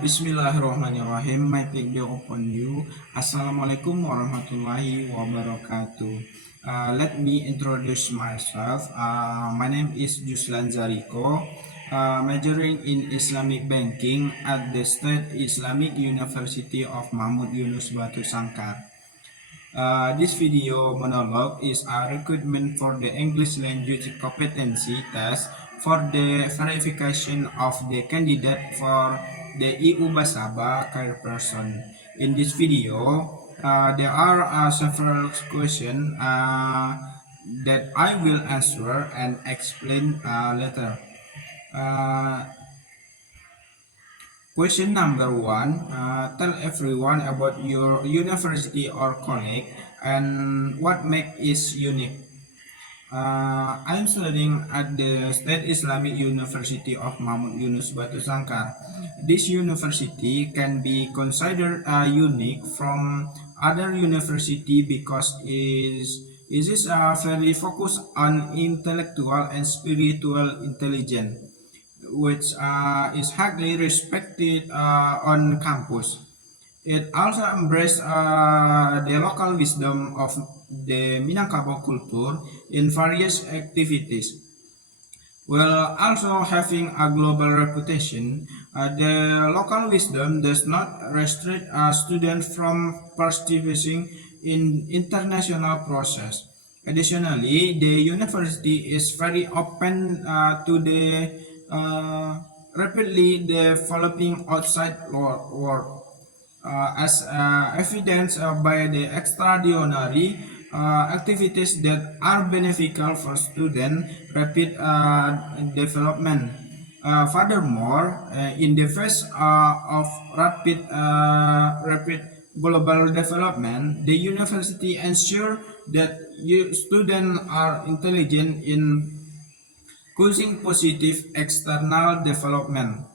Bismillahirrahmanirrahim. My video upon you. Assalamualaikum warahmatullahi wabarakatuh. Let me introduce myself. My name is Juslan Zariko, majoring in Islamic Banking at the State Islamic University of Mahmud Yunus Batu Sangkar. This video monologue is a recruitment for the English language competency test for the verification of the candidate for the EU Basaba career person. In this video, there are several questions that I will answer and explain later. Question number one, tell everyone about your university or college and what makes it unique. I'm studying at the State Islamic University of Mahmud Yunus Batu Sangkar. This university can be considered unique from other university because it is very focused on intellectual and spiritual intelligence, which is highly respected on campus. It also embraces the local wisdom of the Minangkabau culture in various activities. While also having a global reputation, the local wisdom does not restrict students from participating in international process. Additionally, the university is very open to the rapidly developing outside world, as evidenced by the extraordinary activities that are beneficial for student rapid development. Furthermore, in the face of rapid global development, the university ensures that students are intelligent in causing positive external development,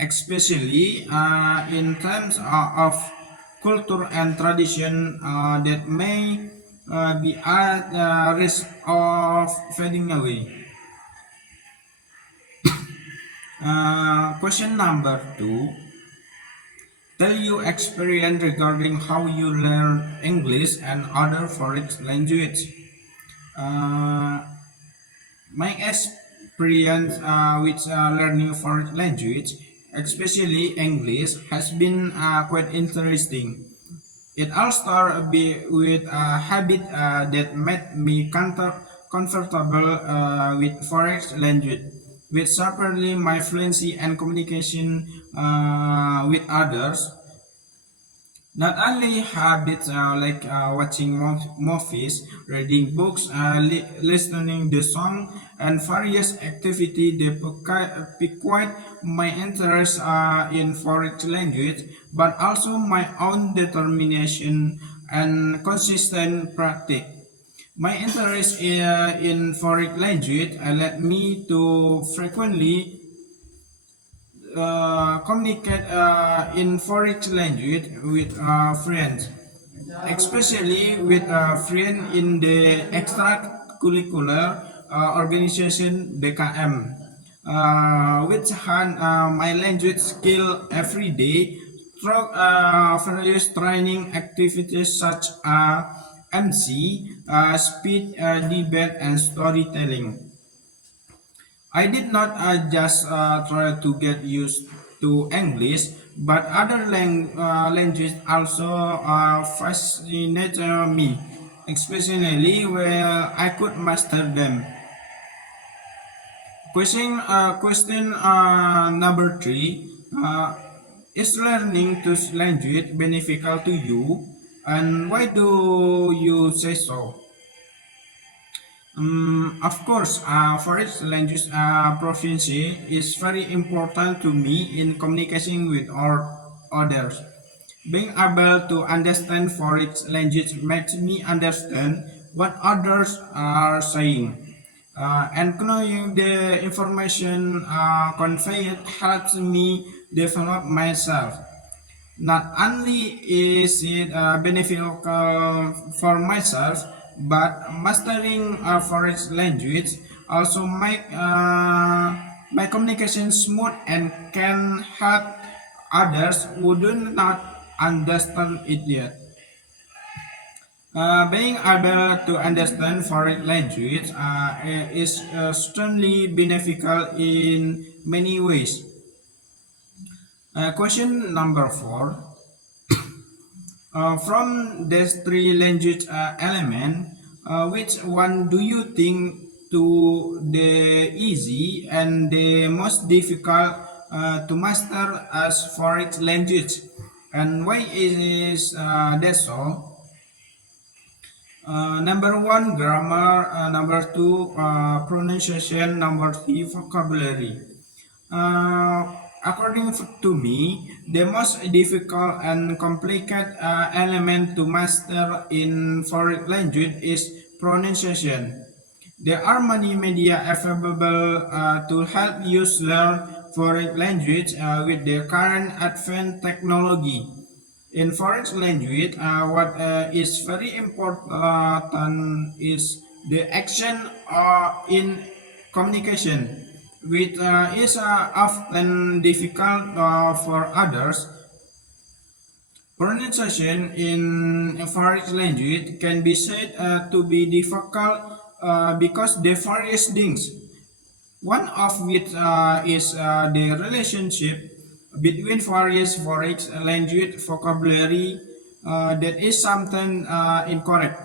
especially in terms of culture and tradition that may be at risk of fading away. Question number two. Tell your experience regarding how you learn English and other foreign language. Uh, My experience with learning foreign language, especially English, has been quite interesting. It all started with a habit that made me comfortable with foreign language, which separately my fluency and communication with others. Not only habits like watching movies, reading books, listening to song, and various activity that piqued my interest in foreign language, but also my own determination and consistent practice. My interest in foreign language led me to frequently communicate in foreign language with friends, especially with friends in the extracurricular organization BKM, which had my language skill every day through various training activities such as MC, speech, debate, and storytelling. I did not just try to get used to English, but other languages also fascinate me, especially where I could master them. Question number three: is learning to language beneficial to you, and why do you say so? Of course, foreign language proficiency is very important to me in communication with others. Being able to understand foreign language makes me understand what others are saying. And knowing the information conveyed helps me develop myself. Not only is it beneficial for myself, but mastering a foreign language also make my communication smooth and can help others who do not understand it yet. Being able to understand foreign language is certainly beneficial in many ways. Question number 4. From these three language element, which one do you think to the easy and the most difficult to master as foreign language? And why is that so? Number one, grammar. Number two, pronunciation. Number three, vocabulary. Uh, According to me, the most difficult and complicated element to master in foreign language is pronunciation. There are many media available to help you learn foreign language with the current advanced technology. In foreign language, what is very important is the action in communication, which is often difficult for others. Pronunciation in a foreign language can be said to be difficult because the various things. One of which is the relationship between various foreign language vocabulary that is sometimes incorrect.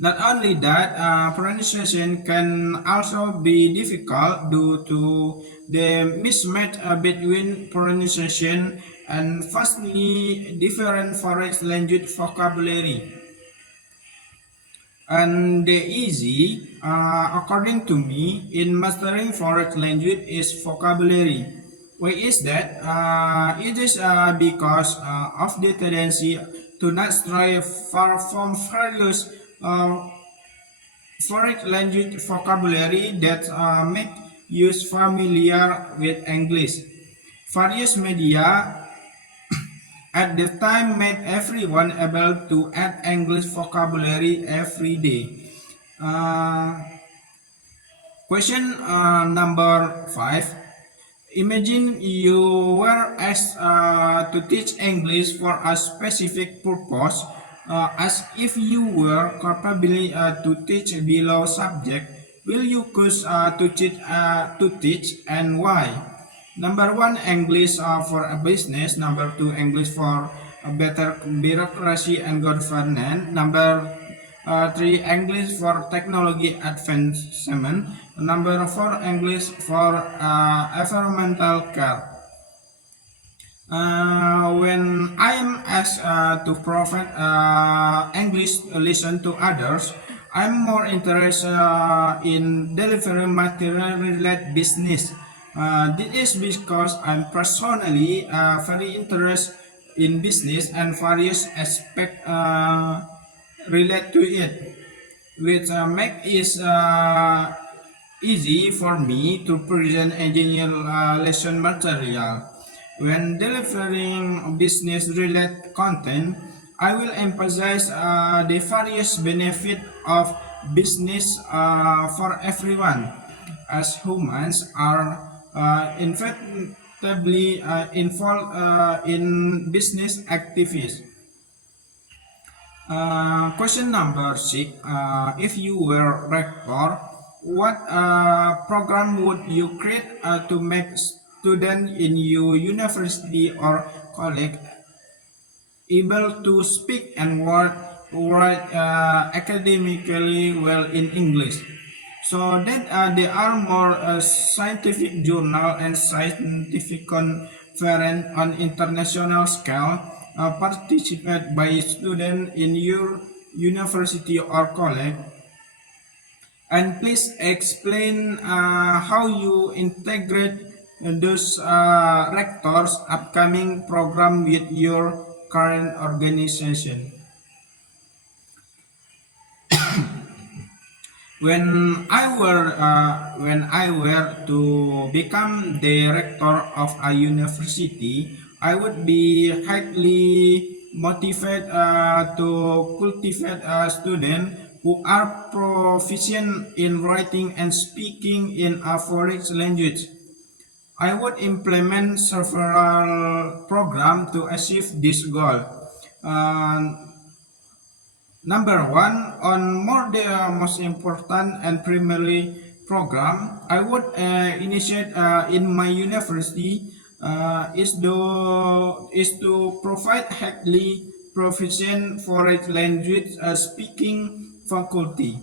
Not only that, pronunciation can also be difficult due to the mismatch between pronunciation and vastly different foreign language vocabulary. And the easy, according to me, in mastering foreign language is vocabulary. Why is that? It is because of the tendency to not stray far from various uh, foreign language vocabulary that make use familiar with English. Various media at the time made everyone able to add English vocabulary every day. Uh, Question number 5. Imagine you were asked to teach English for a specific purpose, as if you were capable to teach below subject. Will you choose to teach and why? Number one, English for a business. Number two, English for a better bureaucracy and governance. Number three, English for technology advancement. Number four, English for environmental care. When I am asked to provide English lesson to others, I'm more interested in delivering material related business. This is because I'm personally very interested in business and various aspects relate to it, which make it easy for me to present engineer lesson material. When delivering business-related content, I will emphasize the various benefits of business for everyone, as humans are inevitably involved in business activities. Question number 6. If you were rector, what program would you create to make students in your university or college able to speak and write academically well in English, so that there are more scientific journal and scientific conference on international scale participate by students in your university or college? And please explain how you integrate those rectors upcoming program with your current organization. When I were to become the rector of a university, I would be highly motivated to cultivate students who are proficient in writing and speaking in a foreign language. I would implement several programs to achieve this goal. Uh, Number one, on more the most important and primary program, I would initiate in my university is to provide highly proficient foreign language speaking faculty.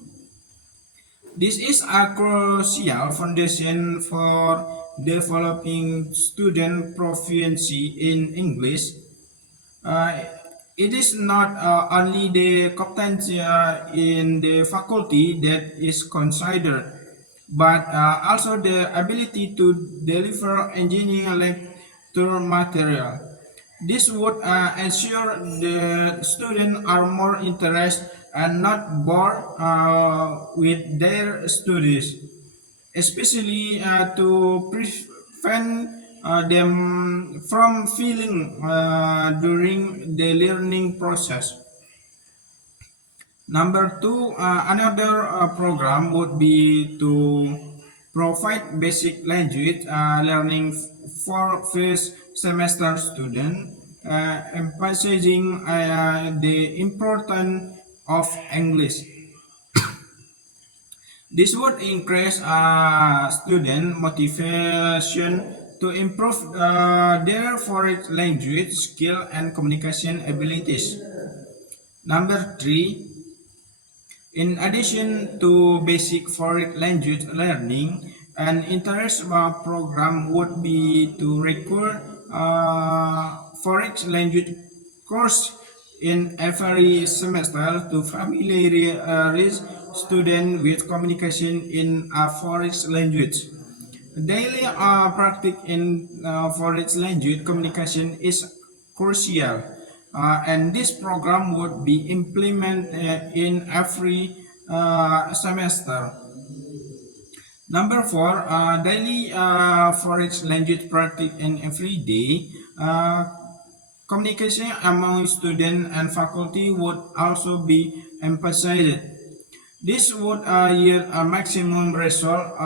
This is a crucial foundation for developing student proficiency in English. uh, it is not only the competency in the faculty that is considered, but also the ability to deliver engineering lecture material. This would ensure the students are more interested and not bored with their studies, especially to prevent them from feeling during the learning process. Number two, another program would be to provide basic language learning for first semester students, emphasizing the importance of English. This would increase student motivation to improve their foreign language skill and communication abilities. Number three, in addition to basic foreign language learning, an interest program would be to require foreign language course in every semester to familiarize students with communication in a foreign language. Daily practice in foreign language communication is crucial, and this program would be implemented in every semester. Number four, daily foreign language practice in every day. Communication among students and faculty would also be emphasized. This would yield a maximum result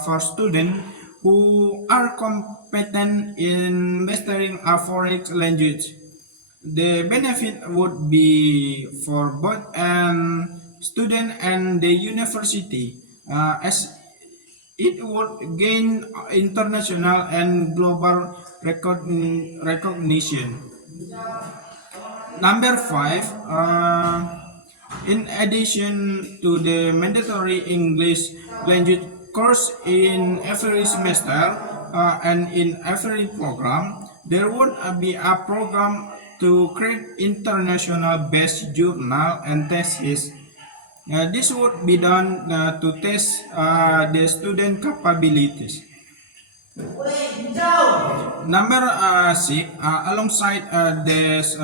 for students who are competent in mastering a foreign language. The benefit would be for both an student and the university, as it would gain international and global recognition. Number five, in addition to the mandatory English language course in every semester and in every program, there would be a program to create international based journal and thesis. This would be done to test the student capabilities. Number six, alongside this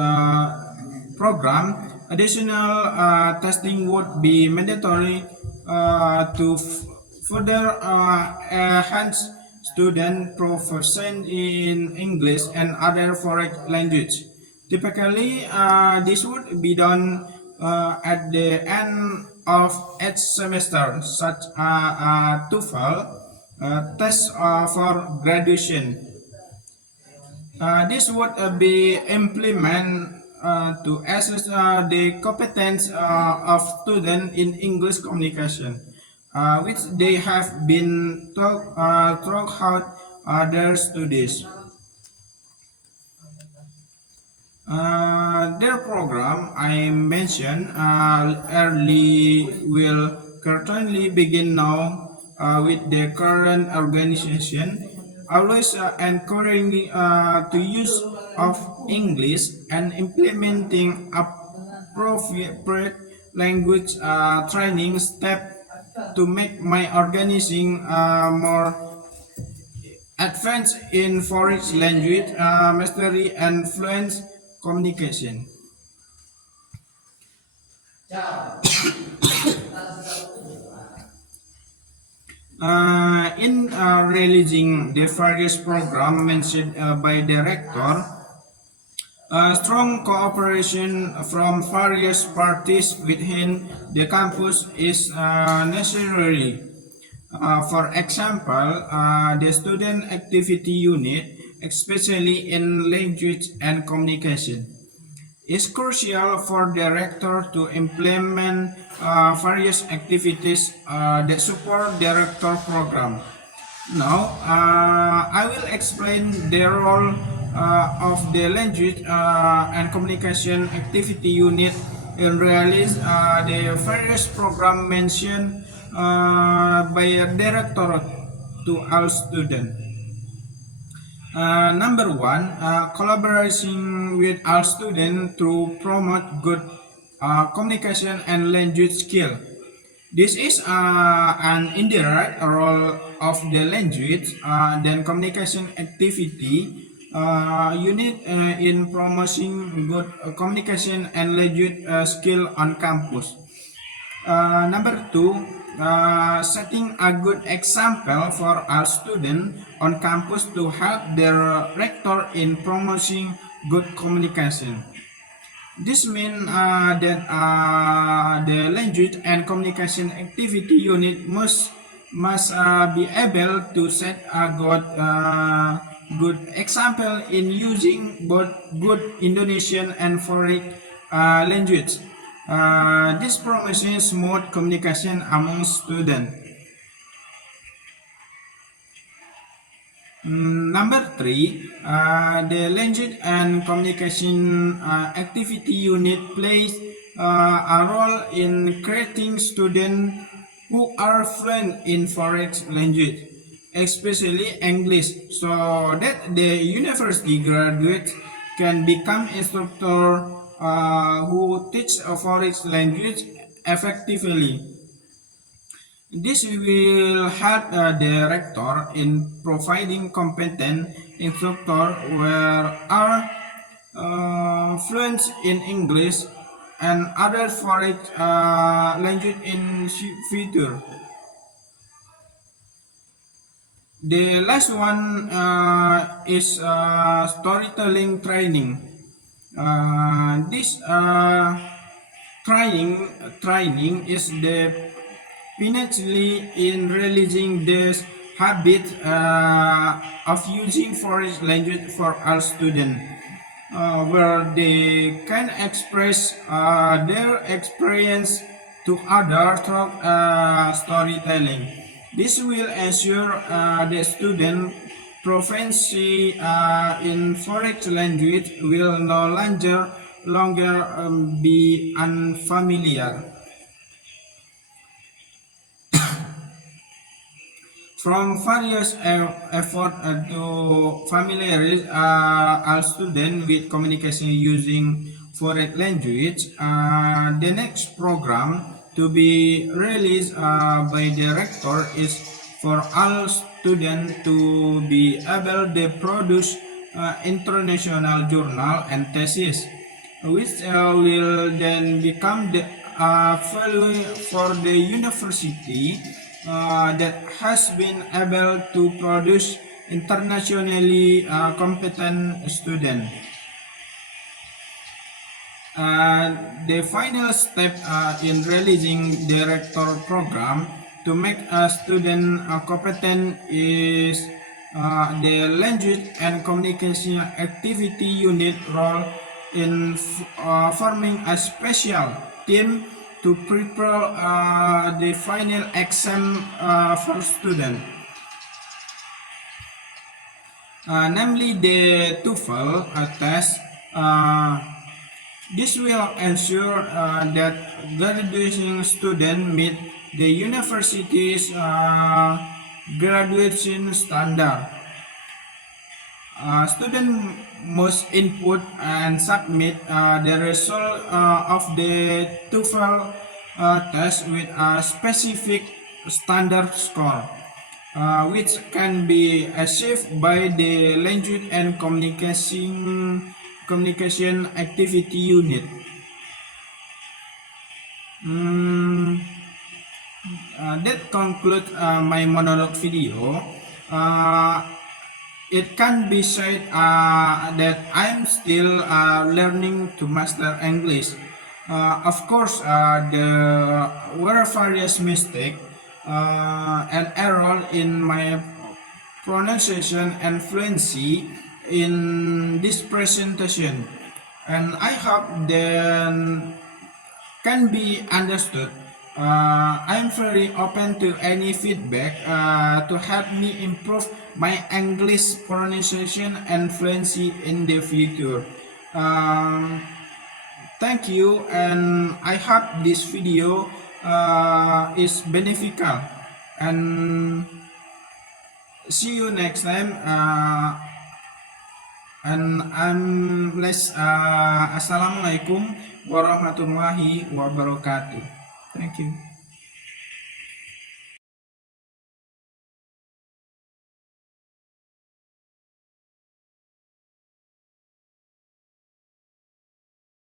program, additional testing would be mandatory to further enhance student proficient in English and other foreign language. Typically, this would be done at the end of each semester, such as TOEFL test for graduation. This would be implemented to assess the competence of students in English communication, which they have been taught throughout their studies. Their program I mentioned early will currently begin now with the current organization, always encouraging to use of English and implementing appropriate language training step to make my organizing more advanced in foreign language mastery and fluent communication. In releasing the various program mentioned by the rector, strong cooperation from various parties within the campus is necessary. For example, the student activity unit, especially in language and communication, is crucial for director to implement various activities that support director program. Now, I will explain the role of the language and communication activity unit in realize the various program mentioned by a director to all students. Number one, collaboration with our students to promote good communication and language skill. This is an indirect role of the language then communication activity unit in promoting good communication and language skill on campus. Number two, setting a good example for our students on campus to help their rector in promoting good communication. This means that the language and communication activity unit must be able to set a good example in using both good Indonesian and foreign language. This promotes smooth communication among students. Number three, the language and communication activity unit plays a role in creating students who are fluent in foreign language, especially English, so that the university graduates can become instructor who teach a foreign language effectively. This will help the rector in providing competent instructor where are fluent in English and other foreign language in future. The last one is storytelling training. This training is the pinnacle in releasing this habit of using foreign language for our students, where they can express their experience to others through storytelling. This will ensure the student proficiency in foreign language will no longer be unfamiliar. From various effort to familiarize our student with communication using foreign language, the next program to be released by the rector is for all students to be able to produce international journal and thesis, which will then become the value for the university that has been able to produce internationally competent students. The final step in releasing the rector program to make a student competent is the language and communication activity unit role in forming a special team to prepare the final exam for students, namely the TOEFL test. This will ensure that graduating students meet the university's graduation standard. Student must input and submit the result of the TOEFL test with a specific standard score, which can be achieved by the language and communication activity unit. That concludes my monologue video. It can be said that I'm still learning to master English. Of course, there were various mistakes an error in my pronunciation and fluency in this presentation, and I hope then can be understood. I'm very open to any feedback to help me improve my English pronunciation and fluency in the future. Um, Thank you, and I hope this video is beneficial. And see you next time. And Assalamualaikum warahmatullahi wabarakatuh. Thank you.